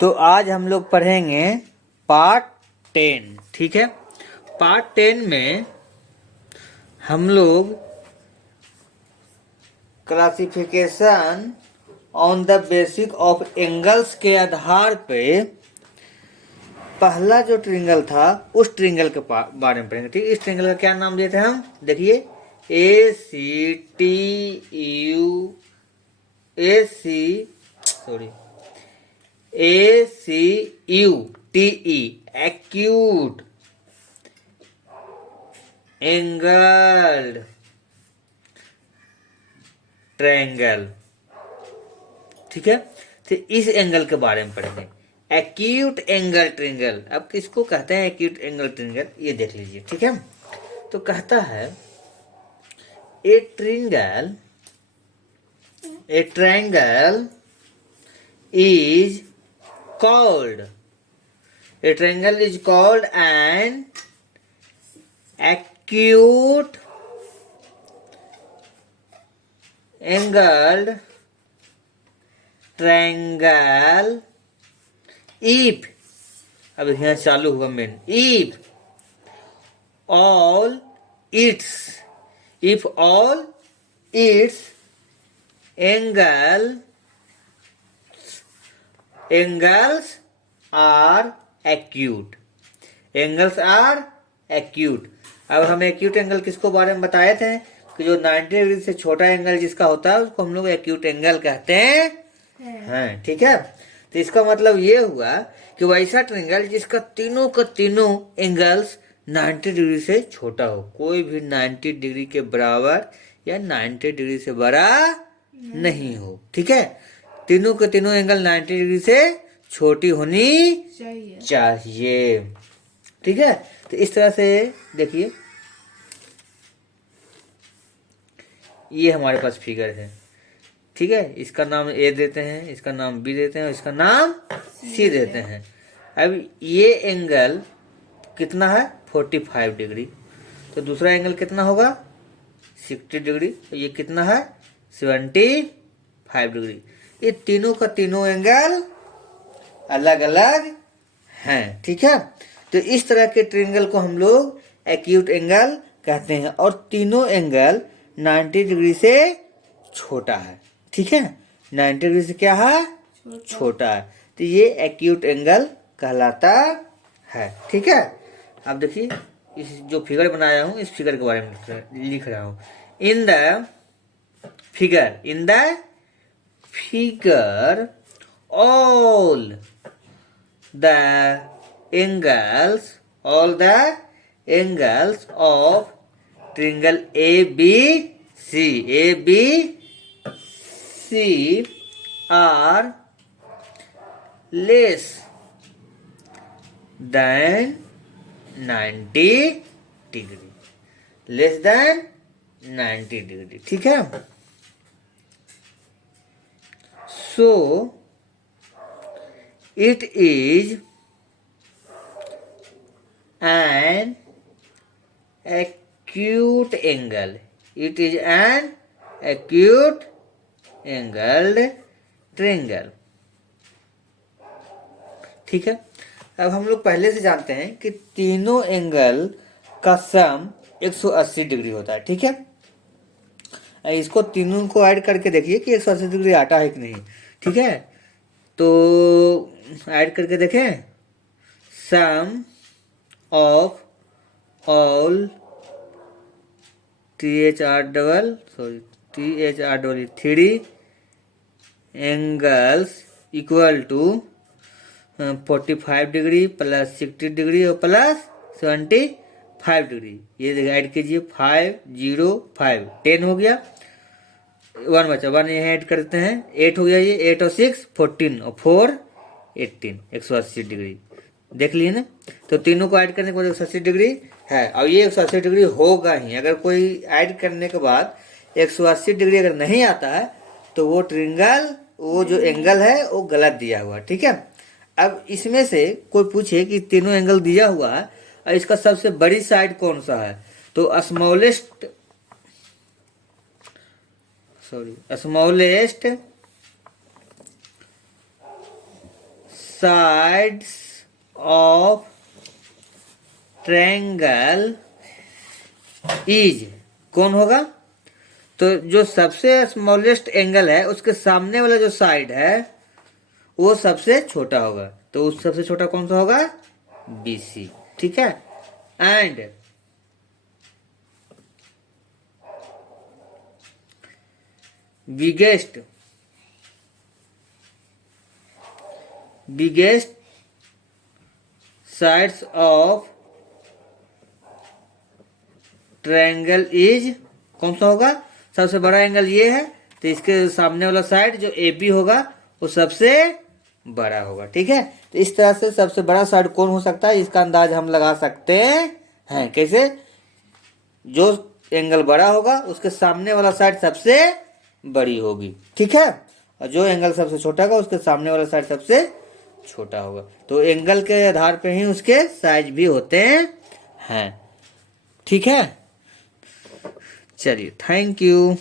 तो आज हम लोग पढ़ेंगे पार्ट 10। ठीक है, पार्ट 10 में हम लोग classification on the basic of angles के आधार पे पहला जो ट्रिंगल था उस ट्रिंगल के बारे में पढ़ेंगे। ठीक, इस ट्रिंगल का क्या नाम दिए थे हम, देखिए A C T U A C sorry ACUTE acute angled triangle. ठीक है, तो इस एंगल के बारे में पढ़ेंगे, एक्यूट एंगल ट्रायंगल। अब किसको कहते हैं एक्यूट एंगल ट्रायंगल, ये देख लीजिए। ठीक है, तो कहता है ए triangle is called a triangle is called an acute angled triangle if, अब यहाँ चालू हुआ main, if all its angles are acute। अब हम एक्यूट एंगल किसको बारे में बताए थे कि जो 90 डिग्री से छोटा एंगल जिसका होता है उसको हम लोग एक्यूट एंगल कहते हैं। ठीक है, तो इसका मतलब ये हुआ कि वैसा ट्रायंगल जिसका तीनों का तीनों एंगल्स 90 डिग्री से छोटा हो, कोई भी 90 डिग्री के बराबर या 90 डिग्री से बड़ा नहीं हो। ठीक है, तीनों के तीनों एंगल 90 डिग्री से छोटी होनी चाहिए। ठीक है, तो इस तरह से देखिए, ये हमारे पास फिगर है। ठीक है, इसका नाम ए देते हैं, इसका नाम बी देते हैं, इसका नाम सी देते हैं। अब ये एंगल कितना है 45 डिग्री, तो दूसरा एंगल कितना होगा 60 डिग्री, तो ये कितना है 75 डिग्री। ये तीनों का तीनों एंगल अलग अलग हैं। ठीक है, तो इस तरह के ट्रायंगल को हम लोग एक्यूट एंगल कहते हैं और तीनों एंगल 90 डिग्री से छोटा है। ठीक है, 90 डिग्री से क्या है, छोटा है, तो ये एक्यूट एंगल कहलाता है। ठीक है, अब देखिए इस जो फिगर बनाया हूं इस फिगर के बारे में लिख रहा हूं। In the figure all the angles of triangle ABC are less than 90 degree, less than 90 degree. ठीक है, so it is an acute angle, angled triangle। ठीक है, अब हम लोग पहले से जानते हैं कि तीनों एंगल का सम 180 डिग्री होता है। ठीक है, इसको तीनों को ऐड करके देखिए कि 180 डिग्री आता है कि नहीं। ठीक है, तो ऐड करके देखें, sum of all three angles equal to 45 degree plus 60 degree और प्लस 75 डिग्री। ये ऐड कीजिए, 5 0 5 10 हो गया, 1 बचा, 1 यहाँ ऐड करते हैं, 8 हो गया, ये 8 और 6 14 और 4 18 180 डिग्री। देख लिए ना, तो तीनों को ऐड करने के बाद 180 डिग्री है। अब ये 180 डिग्री होगा ही, अगर कोई ऐड करने के बाद 180 डिग्री अगर नहीं आता है तो वो ट्रायंगल, वो जो एंगल है वो गलत दिया हुआ। ठीक है, अब इसमें से कोई पूछे कि तीनों एंगल दिया हुआ है और इसका सबसे बड़ी साइड कौन सा है, तो smallest sides of triangle is, कौन होगा? तो जो सबसे स्मॉलेस्ट एंगल है उसके सामने वाला जो साइड है वो सबसे छोटा होगा, तो उस सबसे छोटा कौन सा होगा? BC, ठीक है। And biggest sides of triangle is, कौन सा होगा? सबसे बड़ा एंगल ये है, तो इसके सामने वाला साइड जो AB होगा वो सबसे बड़ा होगा, ठीक है। तो इस तरह से सबसे बड़ा साइड कौन हो सकता है इसका अंदाज हम लगा सकते हैं। कैसे? जो एंगल बड़ा होगा उसके सामने वाला साइड सबसे बड़ी होगी, ठीक है, और जो एंगल सबसे छोटा होगा उसके सामने वाला साइड सबसे छोटा होगा। तो एंगल के आधार पे ही उसके साइज भी होते हैं, ठीक है। चलिए, थैंक यू।